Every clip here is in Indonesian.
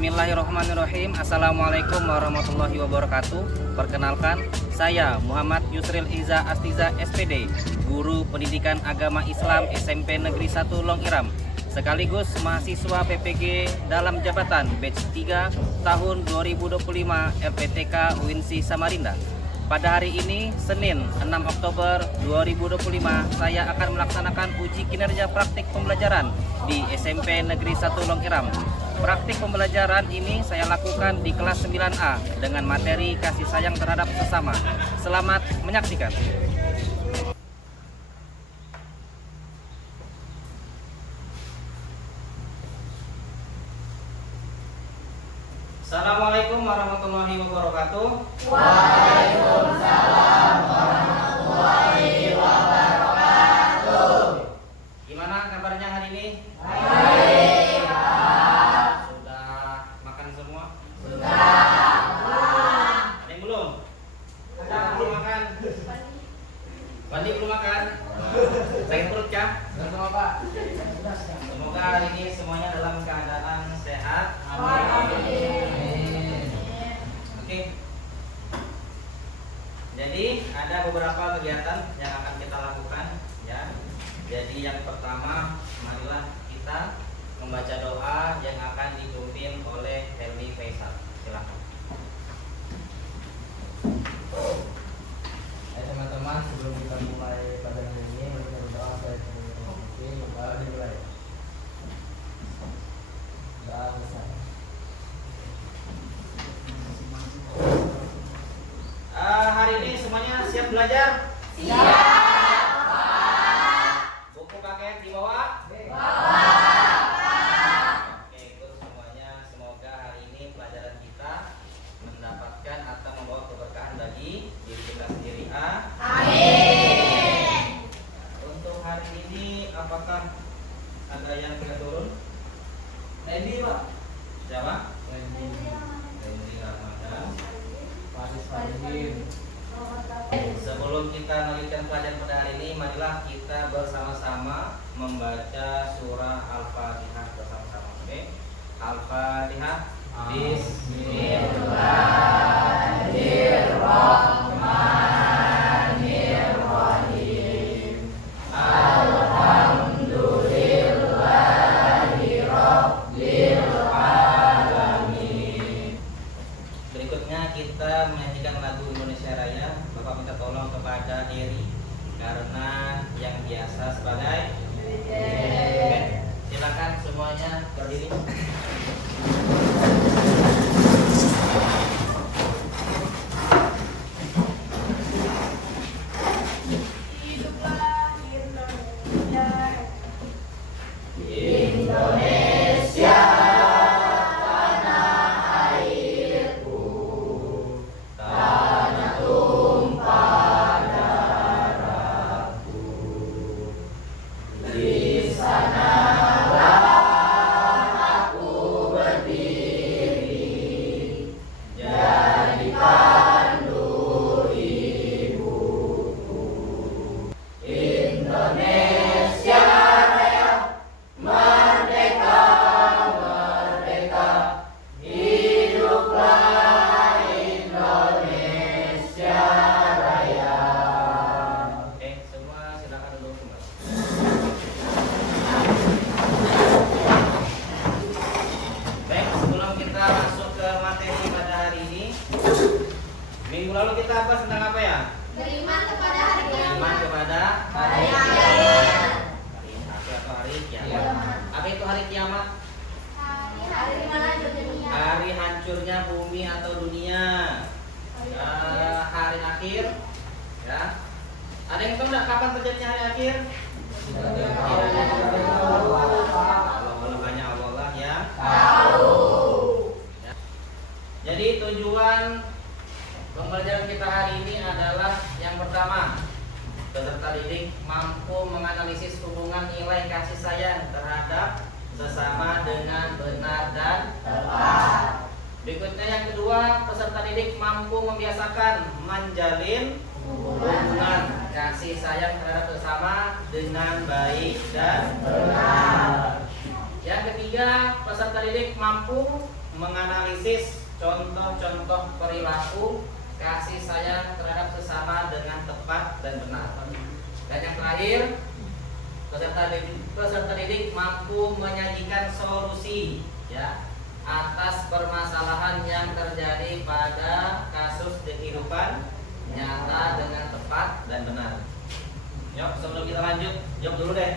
Bismillahirrahmanirrahim. Assalamualaikum warahmatullahi wabarakatuh. Perkenalkan, saya Muhammad Yusril Iza Astiza SPD, Guru Pendidikan Agama Islam SMP Negeri 1 Longiram, sekaligus mahasiswa PPG dalam jabatan batch 3 tahun 2025 LPTK UINSI Samarinda. Pada hari ini, Senin 6 Oktober 2025, saya akan melaksanakan uji kinerja praktik pembelajaran di SMP Negeri 1 Longiram. Praktik pembelajaran ini saya lakukan di kelas 9A dengan materi kasih sayang terhadap sesama. Selamat menyaksikan. Assalamualaikum warahmatullahi wabarakatuh. Waalaikumsalam warahmatullahi wabarakatuh. Gimana kabarnya hari ini? Baik, Pak. Sudah makan semua? Sudah, Pak. Ada yang belum? Ada yang belum makan? Wandi belum makan? Sakit perut kah? Sama Pak. Semoga hari ini semuanya dalam keadaan sehat. Amin. Oke. Jadi ada beberapa kegiatan yang akan kita lakukan, ya. Jadi yang pertama, marilah kita membaca doa yang akan dipimpin oleh Helmi Faisal. Silakan. Teman-teman, sebelum kita mulai pada hari ini, mari kita berdoa supaya kita mungkin dimulai. Doa besar. Hari ini semuanya siap belajar? Siap, Pak. Buku paket dibawa? Bawa, Pak. Oke, ikut semuanya. Semoga hari ini pelajaran kita mendapatkan atau membawa keberkahan bagi diri kita sendiri. Amin. Untuk hari ini apakah ada yang tidak turun? Randy, Pak. Siapa? Randy. Randy Ramadan. Faris Fadhim. Sebelum kita melanjutkan pelajaran pada hari ini, marilah kita bersama-sama membaca surah Al-Fatihah bersama-sama. Oke? Al-Fatihah. Bismillahirrahmanirrahim. Alhamdulillahirabbil alamin. Berikutnya kita menyanyikan lagu Indonesia Raya. Bapak minta tolong kepada Eri karena yang biasa sebagai Oke, silakan semuanya berdiri. Hiduplah Indonesia, tanah airku, tanah tumpah darahku. Di sanalah aku berdiri, jadi pandu ibuku. Indonesia Raya, merdeka, merdeka, hiduplah Indonesia Raya. Oke, semua silakan duduk kembali. Baik, sebelum kita masuk ke materi pada hari ini, minggu lalu kita bahas tentang apa ya? Beriman kepada hari Beriman kiamat. kepada Hari kiamat. hari akhir atau hari kiamat. Kiamat. Apa itu hari kiamat? Hari di mana dunia? Hari hancurnya bumi atau dunia. Hari akhir, ya. Ada yang tahu nggak kapan terjadinya hari akhir? Allah banyak Allah yang Tahu. ya. Jadi tujuan pembelajaran kita hari ini adalah yang pertama, peserta didik mampu menganalisis hubungan nilai kasih sayang terhadap sesama dengan benar dan Tepat. berikutnya yang kedua, peserta didik mampu membiasakan menjalin hubungan kasih sayang terhadap sesama dengan baik dan Benar. yang ketiga, peserta didik mampu menganalisis contoh-contoh perilaku kasih sayang terhadap sesama dengan tepat dan benar. Dan yang terakhir, peserta didik mampu menyajikan solusi ya atas permasalahan yang terjadi pada kasus kehidupan nyata dengan tepat dan benar. Yuk, sebelum kita lanjut, yuk dulu deh.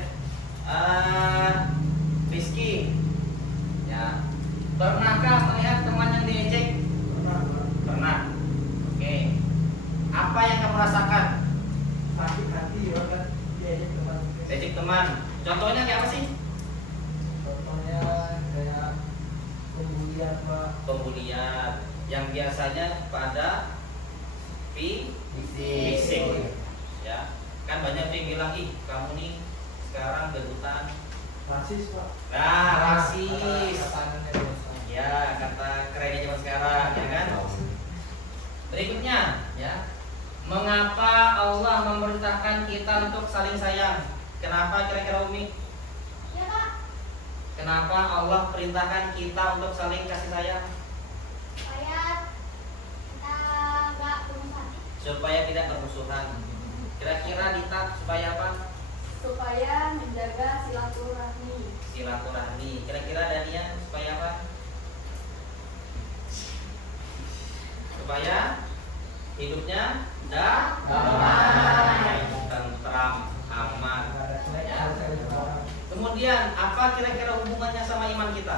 Rizky, ya, pernahkah melihat teman yang diejek? Pernah. Oke. Apa yang kamu rasakan? Sakit hati ya kan, diejek teman. Ejek teman. Contohnya kayak apa sih? Contohnya kayak pembulian Pak. Pembulian yang biasanya pada fisik. Ya. Kan banyak yang bilang, "Ih, kamu nih sekarang gebutan." Rasis Pak. Nah, rasis. Kata-katanya. Ya, kata kerennya zaman sekarang, ya kan? Berikutnya, ya. Mengapa Allah memerintahkan kita untuk saling sayang? Kenapa kira-kira Umi? Ya Pak, Kenapa Allah perintahkan kita untuk saling kasih sayang? supaya kita nggak bermusuhan. Supaya tidak bermusuhan. Kira-kira Dita supaya apa? Supaya menjaga silaturahmi. Silaturahmi. Kira-kira Dania supaya apa? Supaya hidupnya damai, tentram, aman. Ya. Kemudian apa kira-kira hubungannya sama iman kita?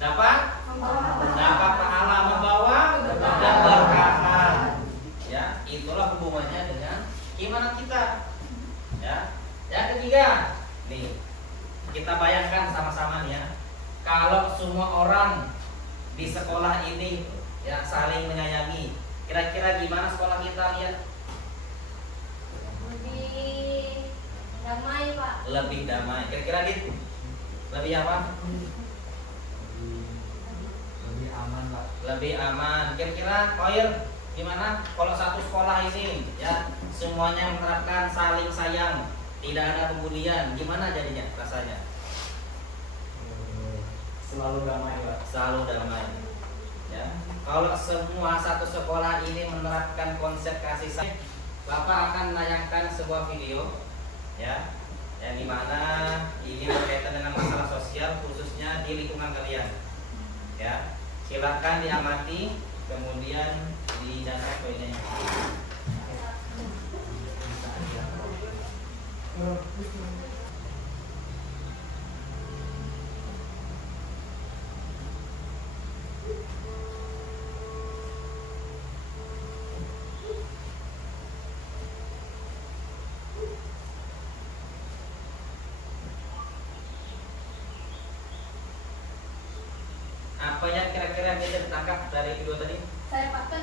Dapat pahala, membawa keberkahan. Ya, itulah hubungannya dengan iman kita. Ya. Yang ketiga, nih kita bayangkan sama-sama nih ya. Kalau semua orang di sekolah ini ya saling menyayangi, kira-kira gimana sekolah kita lihat? Lebih damai Pak. Lebih damai. Kira-kira Dit? Lebih apa? Lebih aman Pak. Lebih aman. Kira-kira Koir gimana? Kalau satu sekolah ini ya semuanya menerapkan saling sayang, tidak ada pembulian, gimana jadinya rasanya? Selalu damai Pak. Selalu damai. Ya. Kalau semua satu sekolah ini menerapkan konsep kasih sayang, Bapak akan menayangkan sebuah video ya yang dimana ini berkaitan dengan masalah sosial khususnya di lingkungan kalian. Ya, silakan diamati kemudian dicatat poinnya. Apa yang kira-kira bisa ditangkap dari video tadi? Saya pakai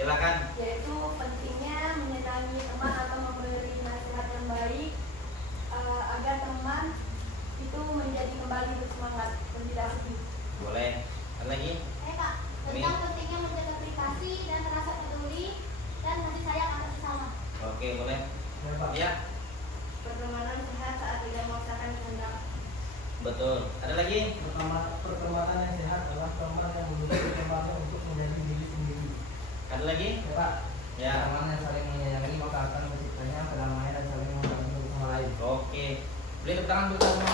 Silakan. yaitu pentingnya menyenangi teman atau memberi nasihat yang baik agar teman itu menjadi kembali bersemangat dan tidak sedih. Boleh. Ada lagi? Pak, Amin. tentang pentingnya menjaga privasi dan rasa peduli dan kasih sayang antar sesama. Oke, boleh. Ya Pak. Ya, Pertemanan sehat saat tidak memaksakan kehendak. betul. Ada lagi? Pertemanan yang sehat adalah teman yang mendukung temannya untuk menjadi diri sendiri. Ada lagi? Ya Pak. Ya. Teman yang saling menyayangi maka akan menciptakan kedamaian dan saling membantu satu sama lain. Oke. Beli tepuk tangan dulu semua.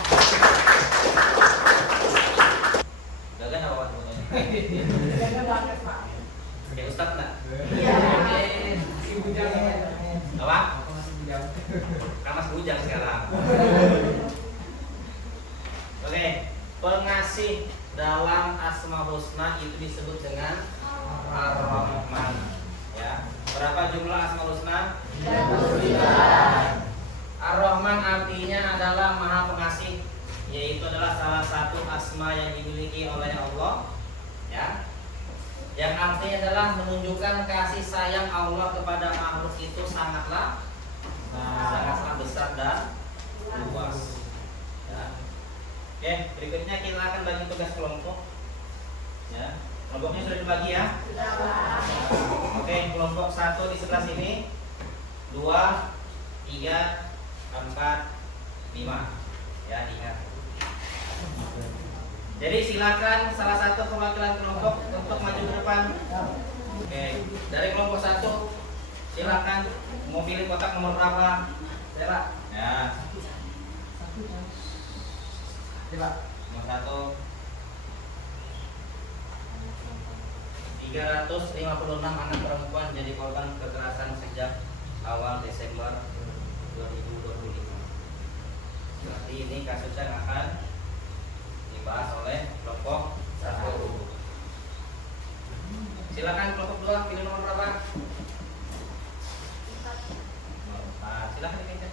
Gagan apa Pak? Jaga banget Pak. Kayak Ustadz enggak? Iya. Si bujang ya. Apa? Aku masih bujang. Kan Mas bujang sekarang. Oke, pengasih dalam Asmaul Husna itu disebut dengan Ar-Rahman. Ya. Berapa jumlah Asmaul Husna? 39. Ar-Rahman artinya adalah Maha Pengasih, yaitu adalah salah satu asma yang dimiliki oleh Allah. Ya. Yang artinya adalah menunjukkan kasih sayang Allah kepada makhluk itu sangatlah besar dan luas. Ya. Oke, berikutnya kita akan bagi tugas kelompok. Ya, kelompoknya sudah dibagi ya. Oke, kelompok 1 di sebelah sini, 2, 3, 4, 5. Ya, ingat. Jadi silakan salah satu perwakilan kelompok untuk maju ke depan. Oke, dari kelompok 1 silakan mau pilih kotak nomor berapa? Saya ya. Coba nomor 1. 356 anak perempuan jadi korban kekerasan sejak awal Desember 2025. Berarti ini kasusnya akan dibahas oleh kelompok 1. Silakan kelompok 2 pilih nomor berapa? Silakan dikejar.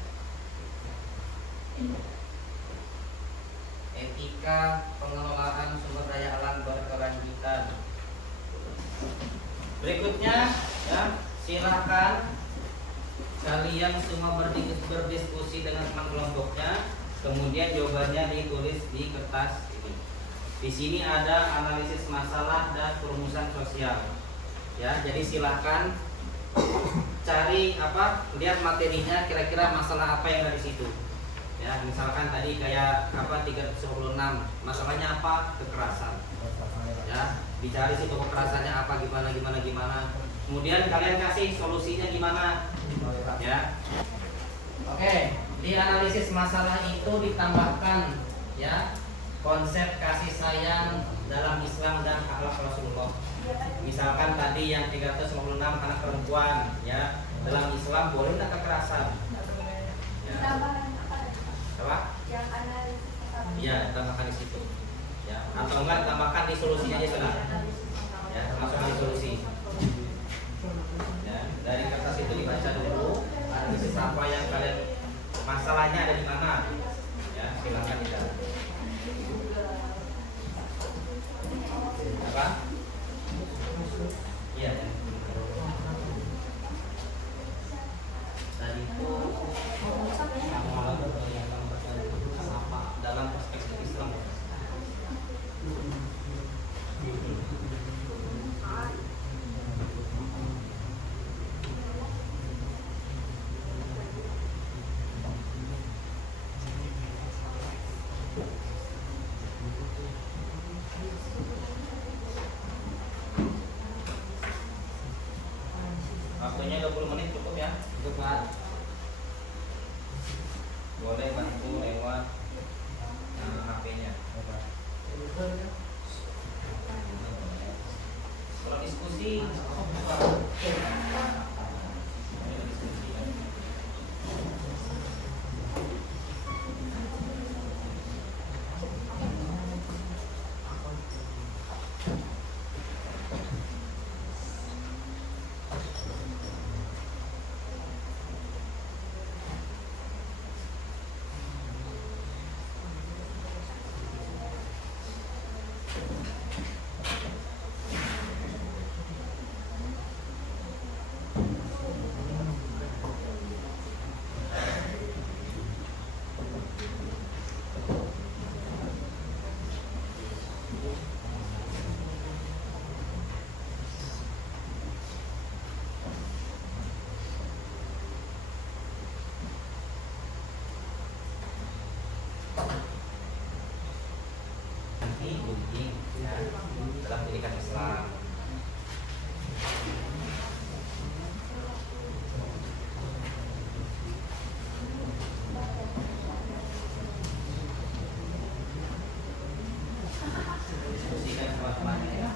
Etika pengelolaan sumber daya alam berkelanjutan. Berikutnya ya, silakan kalian semua berdiskusi dengan teman kelompoknya, kemudian jawabannya ditulis di kertas ini. Di sini ada analisis masalah dan perumusan sosial. Ya, jadi silakan cari lihat materinya, kira-kira masalah apa yang ada di situ. Ya, misalkan tadi kayak 326, masalahnya apa? Kekerasan. Ya, dicari situ kekerasannya apa, gimana. Kemudian kalian kasih solusinya gimana. Ya. Oke, di analisis masalah itu ditambahkan ya konsep kasih sayang dalam Islam dan akhlak Rasulullah. Misalkan tadi yang 356 anak perempuan ya, dalam Islam boleh tak kekerasan? Ya. Apa? Yang analisis Iya, tambahkan di situ. Ya, atau enggak tambahkan di solusinya aja sudah. Ya, masukkan di solusi. Ya, dari kertas itu dibaca dulu analisis apa yang kalian masalahnya ada di mana. Ya, silakan dicatat. Apa? Iya, ya. Tadi itu dalam perspektif Islam. Waktunya 20 menit cukup ya. Cukup Pak. Boleh bantu lewat HP-nya. Kalau diskusi dalam pendidikan Islam. Diskusikan teman-teman ya.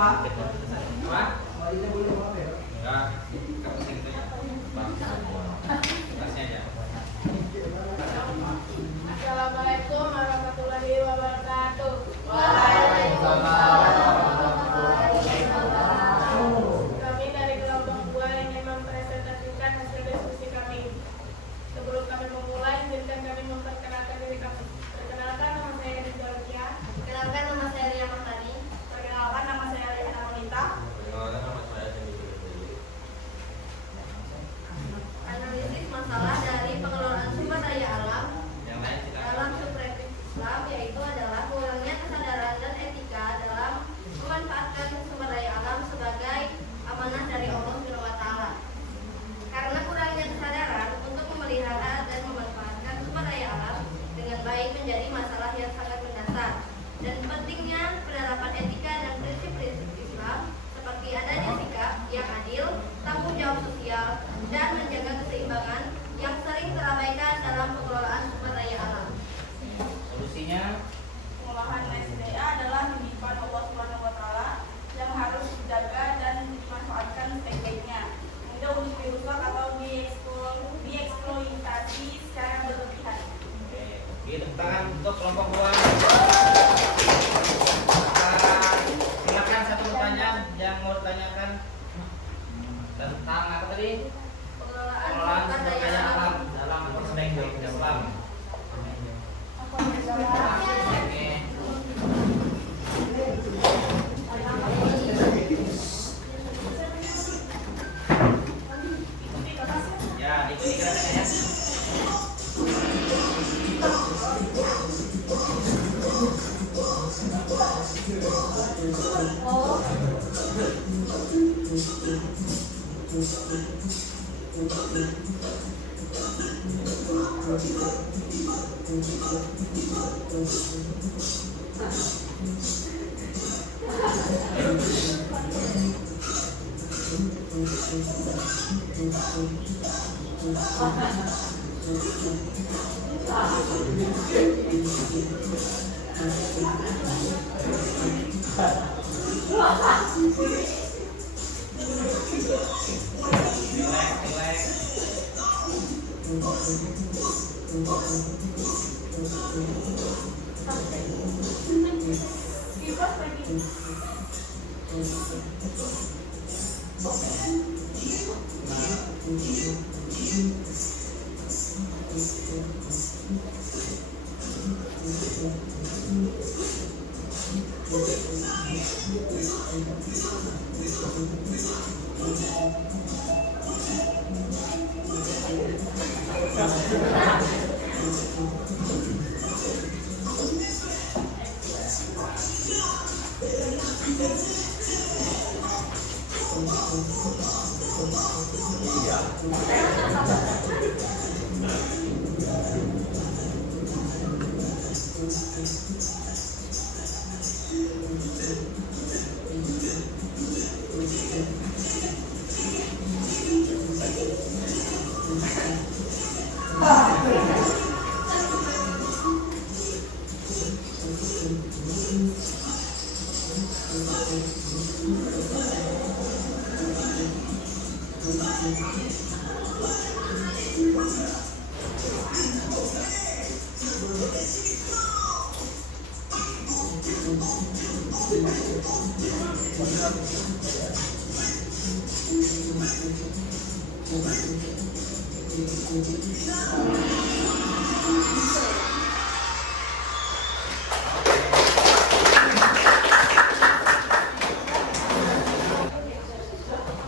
Apa? Enggak. Enggak penting itu ya. Bang. Tasnya aja. Assalamualaikum warahmatullahi wabarakatuh. Kami dari kelompok 2 ingin mempresentasikan hasil diskusi kami. Sebelum kami memulai, izinkan kami memperkenalkan diri kami. Perkenalkan, nama saya Rizal Lia. Perkenalkan, nama saya Ria Mahtani. Perkenalkan, nama saya Rina Monita. Perkenalkan, nama saya Sandy Budi. Analisis masalah dari pengelolaan sumber daya alam Yang lain silakan. dalam suprematis Islam, yaitu adalah kurangnya kesadaran dan etika dalam memanfaatkan sumber daya alam sebagai amanah dari Allah Subhanahu wa taala. Karena kurangnya kesadaran untuk memelihara dan memanfaatkan sumber daya alam dengan baik menjadi masalah yang sangat mendasar, dan pentingnya penerapan etika dan prinsip-prinsip Islam seperti adanya sikap yang adil, tanggung jawab sosial, dan menjaga keseimbangan yang sering terabaikan dalam pengelolaan sumber daya alam. Solusinya Pengolahan SDA adalah titipan Allah Subhanahu wa taala yang harus dijaga dan dimanfaatkan sebaik-baiknya. Tidak untuk dirusak atau dieksploitasi secara berlebihan. oke. Tepuk tangan untuk kelompok 2. Silakan satu pertanyaan yang mau ditanyakan tentang apa tadi? Pengelolaan sumber daya alam dalam konteks Islam. Oke. Ya, itu dikira-kira ya.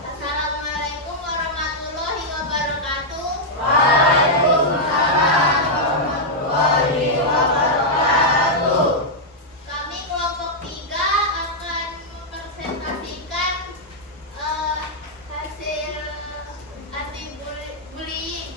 Assalamualaikum warahmatullahi wabarakatuh. Kami kelompok 3 akan mempresentasikan hasil anti bullying.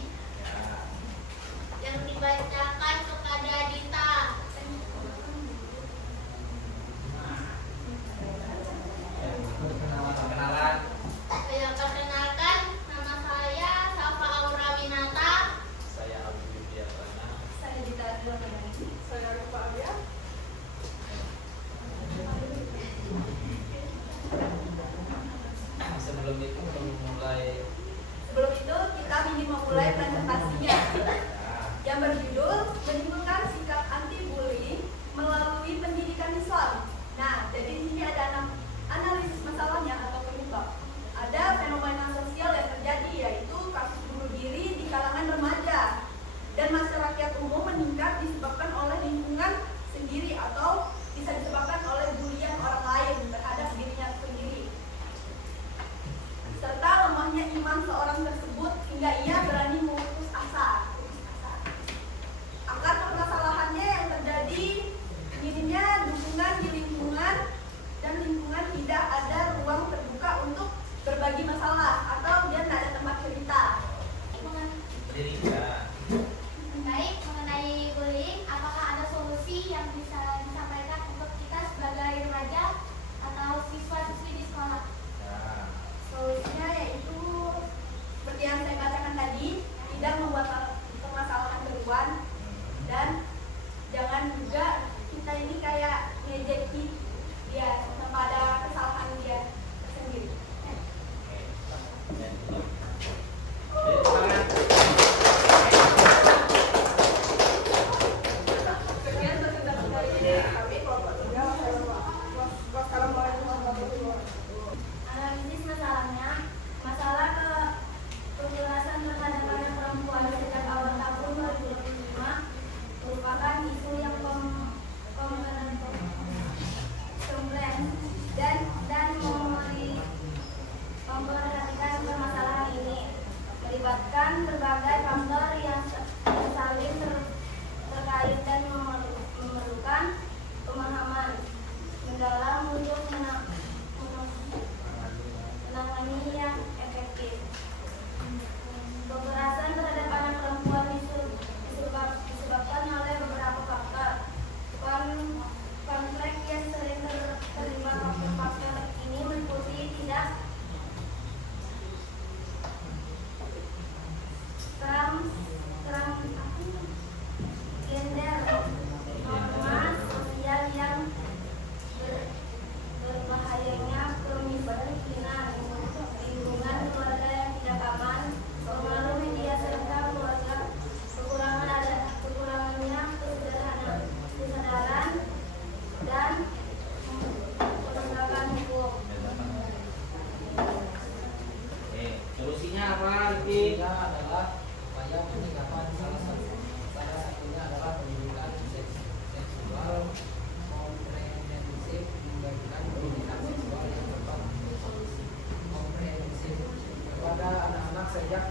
sejak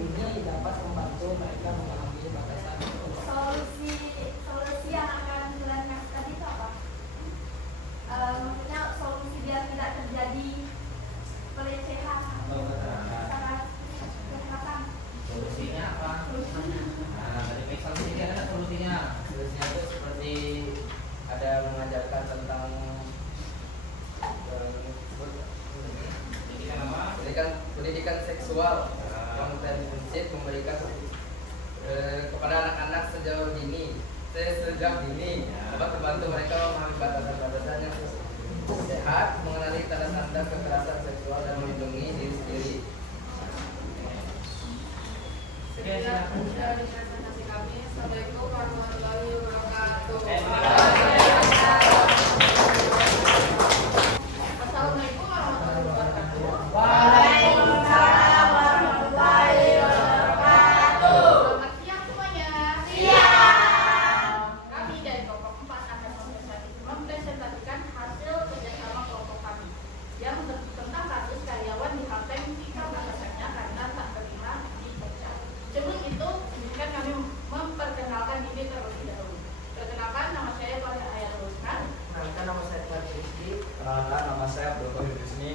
dini dapat membantu mereka memahami batasan Solusi yang akan dilakukan tadi itu apa? Maksudnya solusi biar tidak terjadi pelecehan secara kekerasan. Solusinya apa? Nah, dari Faisal sendiri ada solusinya. Solusinya itu seperti ada mengajarkan tentang pendidikan seksual yang prinsip memberikan kepada anak-anak sejak dini dapat membantu mereka memahami batasan-batasan yang sehat, mengenali tanda-tanda kekerasan seksual dan melindungi diri sendiri. Assalamualaikum warahmatullahi wabarakatuh. Assalamualaikum warahmatullahi wabarakatuh. Waalaikumsalam warahmatullahi wabarakatuh. Selamat siang semuanya. Siang. Kami dari kelompok 4 akan mempresentasikan hasil kerjasama kelompok kami yang tentang kasus karyawan di Halteng Tikam atasannya karena tak terima dipecat. Sebelum itu, izinkan kami memperkenalkan diri terlebih dahulu. Perkenalkan, nama saya Fahri Ayatul Husna. Perkenalkan, nama saya Fahri Rizky. Perkenalkan, nama saya Abdul Qadir Rizmi.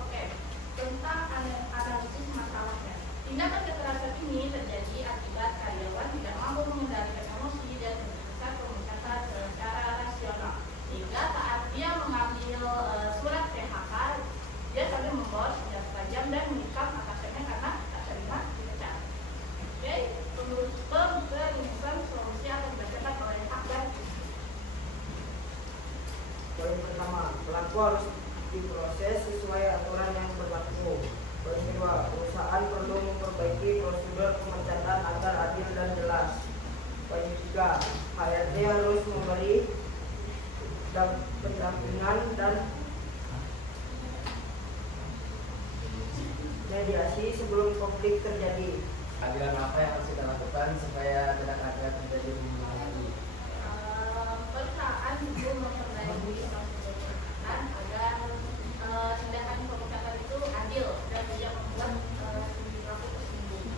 Oke, tentang analisis masalahnya. Tindakan kekerasan ini terjadi akibat karyawan tidak mampu mengendalikan emosi dan menyelesaikan pemecatan secara rasional. Hingga saat dia mengambil surat PHK, dia sambil membawa senjata tajam dan menikam atasannya karena tak terima dipecat. Oke, perumusan solusi akan dibacakan oleh Akbar. Poin pertama, pelaku harus diproses sesuai aturan yang berlaku. Poin kedua, perusahaan perlu memperbaiki prosedur pemecatan agar adil dan jelas. Poin ketiga, HRD harus memberi pendampingan dan mediasi sebelum konflik terjadi. Keadilan apa yang harus kita lakukan supaya tidak ada terjadi pembunuhan lagi? Perusahaan juga memperbaiki prosedur pemecatan agar tindakan pemecatan itu adil dan tidak membuat si pelaku tersinggung.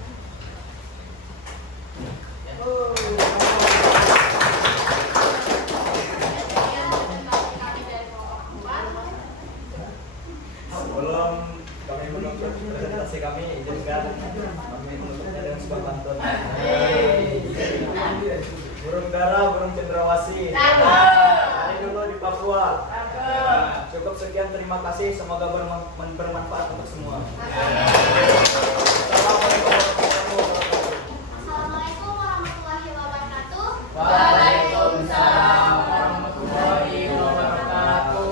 Sebelum kami menutup presentasi kami, izinkan kami menutupnya dengan sebuah pantun. Burung dara, burung cendrawasih. Hari dulu di Papua. Cukup sekian, terima kasih. Semoga bermanfaat untuk semua. Assalamualaikum warahmatullahi wabarakatuh. Waalaikumsalam warahmatullahi wabarakatuh.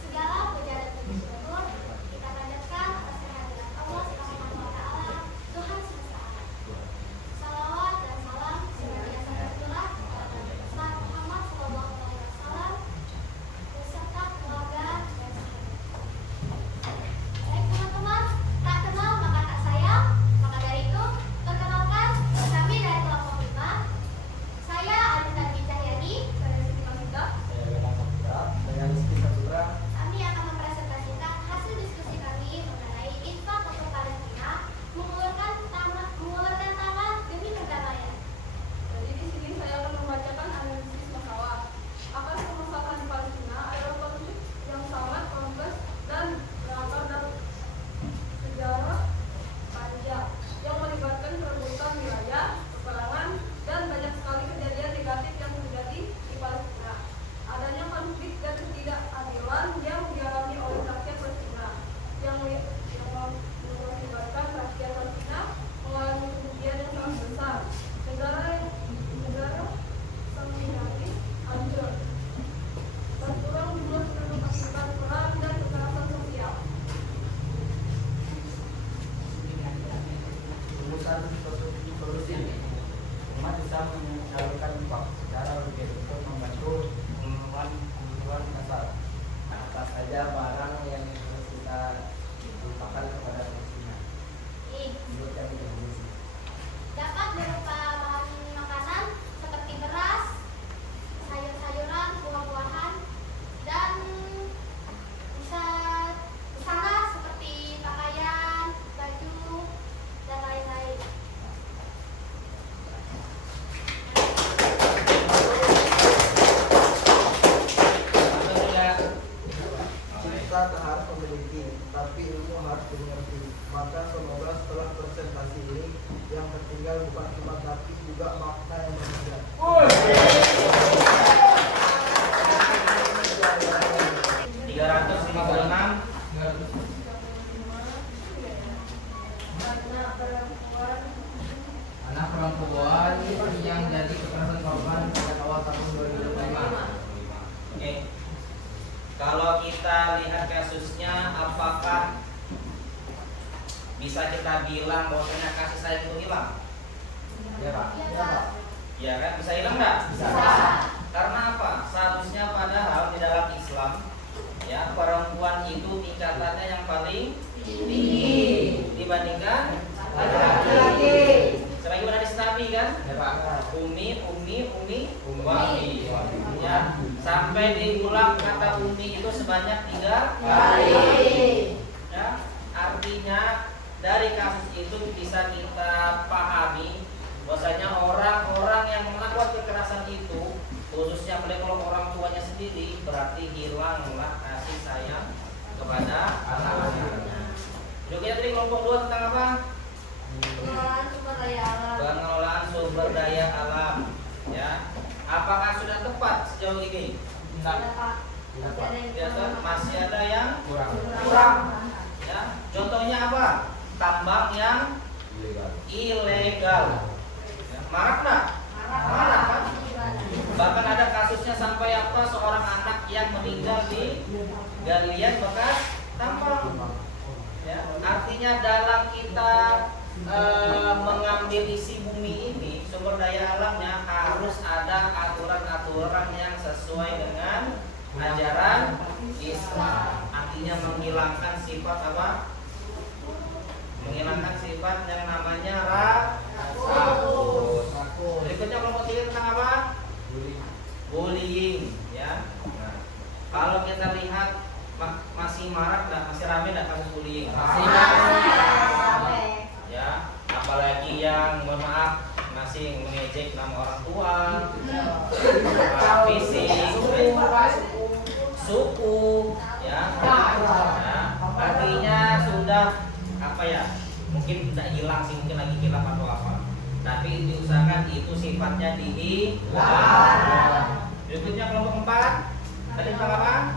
Segala puja dan puji syukur kita panjatkan atas kehadiran Allah Subhanahu wa Ta'ala, Tuhan semesta alam. Salawat dan salam senantiasa tercurah kepada Nabi Muhammad SAW beserta keluarga dan sahabat. Baik teman-teman, tak kenal maka tak sayang. Maka dari itu, perkenalkan kami dari kelompok 5. Saya Adita Cahyani, saya Siti Mafidah. Saya Bella Saputra, saya Rizky Saputra. Kami akan mempresentasikan hasil diskusi kami mengenai infak untuk Palestina mengeluarkan tangan demi perdamaian. Jadi di sini saya akan membacakan analisis masalah. Akan permasalahan di Palestina adalah konflik yang sangat kompleks dan berlatar dari sejarah panjang yang melibatkan perebutan wilayah, peperangan, dan banyak sekali kejadian negatif yang terjadi di Palestina. Adanya konflik dan ketidakadilan yang dialami oleh rakyat Palestina yang mengakibatkan rakyat Palestina mengalami kerugian yang sangat besar. Negara semakin hancur. Berkurang jumlah penduduk akibat perang dan kekerasan sosial. Rumusan solusi umat bisa menyalurkan infak secara rutin untuk membantu pemenuhan kebutuhan dasar. Apa saja barang yang harus kita lupakan bangsa yang berbeda. 356. Anak perempuan yang jadi kekerasan korban pada awal tahun 2005. Oke. Kalau kita lihat kasusnya, apakah bisa kita bilang bahwasanya kasih sayang itu hilang? Ya Pak. Ya kan, bisa hilang nggak? Bisa. Karena apa? Seharusnya padahal di dalam Islam, ya, perempuan itu tingkatannya yang paling tinggi dibandingkan laki-laki. Sebagaimana hadis Nabi kan? Ya Pak. Umi, wabi. Ya, sampai diulang kata umi itu sebanyak 3 kali. Ya, artinya dari kasus itu bisa kita pahami bahwasanya orang-orang yang melakukan kekerasan itu, khususnya kalau orang tuanya sendiri, berarti hilanglah kasih sayang kepada anaknya. Juga tadi kelompok 2 tentang apa? Pengelolaan sumber daya alam. Pengelolaan sumber daya alam. Ya, apakah sudah tepat sejauh ini? Ada Pak. Tidak, Pak. Ada yang Ya, kurang. masih ada yang Kurang. ya. Contohnya apa? Tambang yang ilegal. Ya, marak nggak? Marak kan? Bahkan ada kasusnya sampai apa? Seorang anak yang meninggal di galian bekas tambang. Ya, artinya dalam kita mengambil isi bumi ini, sumber daya alamnya harus ada aturan-aturan yang sesuai dengan ajaran Islam. Artinya menghilangkan sifat apa? Menghilangkan sifat yang namanya rakus. Berikutnya kelompok 3 tentang apa? Bullying. Ya. Nah, kalau kita lihat masih marak dan masih ramai dan kasus bullying. Masih ya, apalagi yang mohon maaf masih mengejek nama orang tua, fisik, suku, ya. Nah, artinya sudah apa ya? Mungkin tidak hilang sih, mungkin lagi hilang atau apa. Tapi diusahakan itu sifatnya dihilang. Berikutnya kelompok 4. Tadi tentang apa?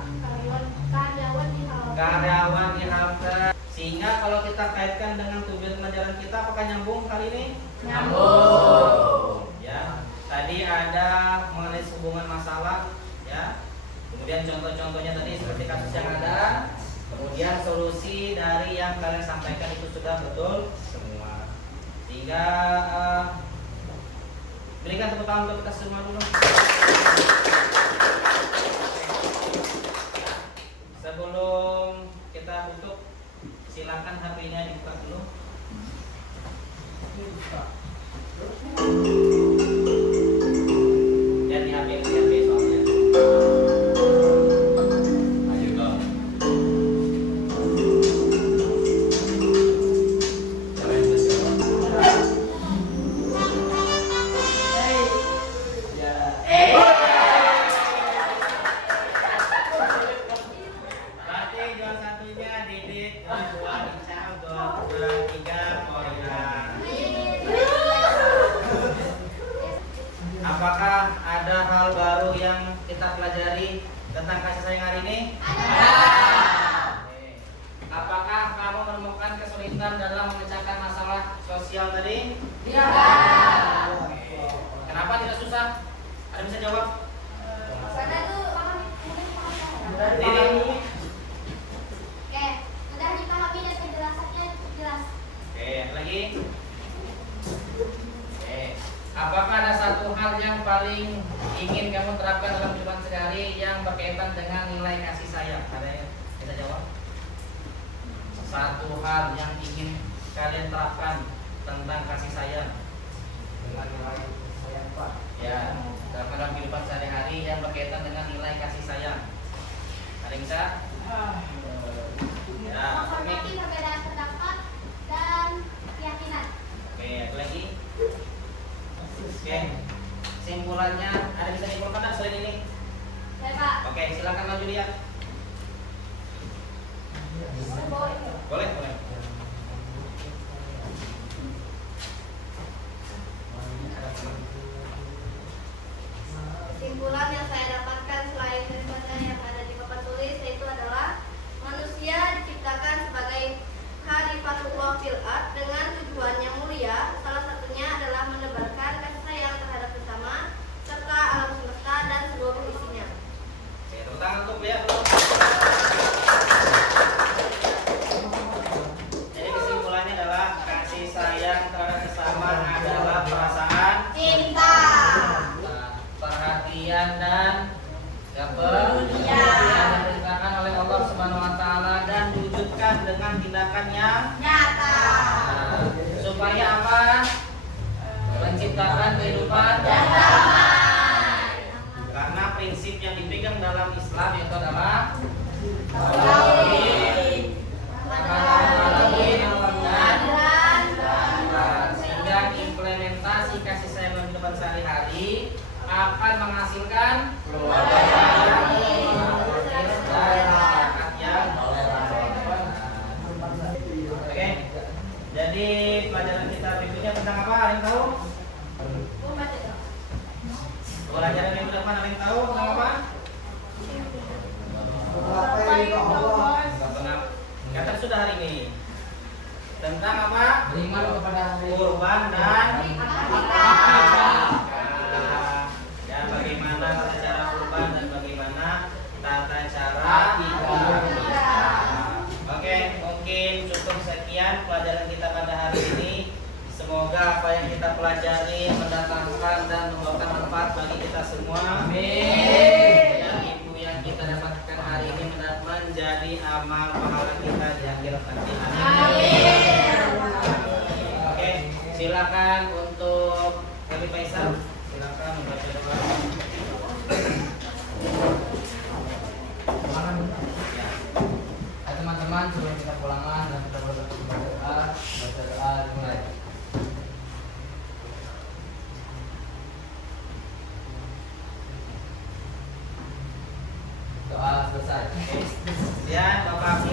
Karyawan diharapkan. Sehingga kalau kita kaitkan dengan tujuan pelajaran kita, apakah nyambung kali ini? Nyambung. Ya. Tadi ada mengenai hubungan masalah, ya. Kemudian contoh-contohnya tadi seperti kasus yang ada. Kemudian solusi dari yang kalian sampaikan itu sudah betul semua. Sehingga berikan tepuk tangan untuk kita semua dulu. Sebelum kita tutup, silakan HP-nya dibuka dulu. Dan di HP soalnya. Ayo dong. Berarti jual satunya Didit, jual dua Ical, jual tiga Koira. Apakah ada hal baru yang kita pelajari tentang kasih sayang hari ini? Ada. Apakah kamu menemukan kesulitan dalam memecahkan masalah sosial tadi? Tidak. Kenapa tidak susah? Ada bisa jawab? Karena itu mungkin paham. Didi. Oke, mudah dipahami dan penjelasannya jelas. Oke, lagi. Oke. Apakah ada satu hal yang paling ingin kamu terapkan dalam kehidupan sehari yang berkaitan dengan nilai kasih sayang? Ada yang bisa jawab? Satu hal yang ingin kalian terapkan tentang kasih sayang. Dengan nilai sayang Pak. Ya, dalam kehidupan sehari-hari yang berkaitan dengan nilai kasih sayang. Ada yang bisa? Ya, Menghormati perbedaan pendapat dan keyakinan. oke, ada lagi? Oke, simpulannya ada bisa disimpulkan nggak selain ini? Baik, Pak. Oke, silakan maju dia. Boleh, boleh. Ada kesucian dan kepedulian yang diperintahkan oleh Allah Subhanahu wa taala dan diwujudkan dengan tindakan yang Nyata. nah, supaya apa? Menciptakan kehidupan Dan damai. karena prinsip yang dipegang dalam Islam itu adalah Tauhid. sehingga implementasi kasih sayang dalam kehidupan sehari-hari akan menghasilkan keluarga yang harmonis dan masyarakat yang toleran. Oke, jadi pelajaran kita berikutnya tentang apa? Ada yang tahu? Pelajaran yang depan ada yang tahu tentang apa? Kata sudah hari ini tentang apa? Beriman kepada hari Kurban dan akikah. Dan bagaimana tata cara kurban dan bagaimana tata cara akikah. Oke, mungkin cukup sekian pelajaran kita pada hari ini. Semoga apa yang kita pelajari mendatangkan dan membawa manfaat bagi kita semua. Amin. Dan ilmu yang kita dapatkan hari ini menjadi amal pahala kita di akhirat nanti. Oke, silakan untuk Kami Faisal, silakan membaca doa. Teman-teman, sebelum kita pulangan dan kita berdoa, baca doa dimulai. Doa selesai. Ya, Bapak